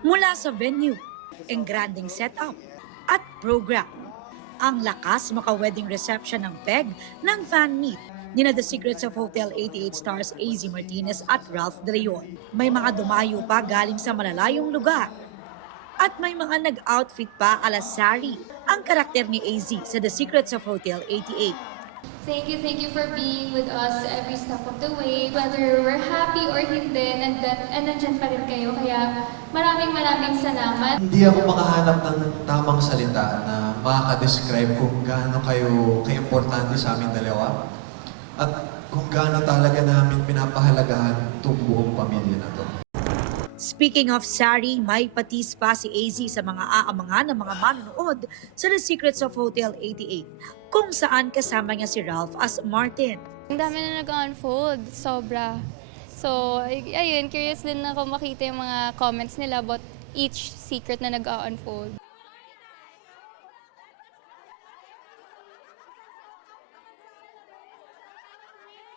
Mula sa venue, engranding setup, at program. Ang lakas maka-wedding reception ng PEG ng fan meet ni The Secrets of Hotel 88 stars AZ Martinez at Ralph De Leon. May mga dumayo pa galing sa malalayong lugar. At may mga nag-outfit pa ala sari ang karakter ni AZ sa The Secrets of Hotel 88. Thank you for being with us every step of the way. Whether we're happy or hindi, nandyan pa rin kayo. Kaya maraming salamat. Hindi ako makahanap ng tamang salita na makaka-describe kung gaano kayo ka-importante sa aming dalawa at kung gaano talaga namin pinapahalagahan itong buong pamilya na to. Speaking of sari, may patis pa si AZ sa mga aabangan ng mga manonood sa The Secrets of Hotel 88, kung saan kasama niya si Ralph as Martin. Ang dami na nag-unfold, sobra. So, ayun, curious din ako makita yung mga comments nila about each secret na nag-unfold.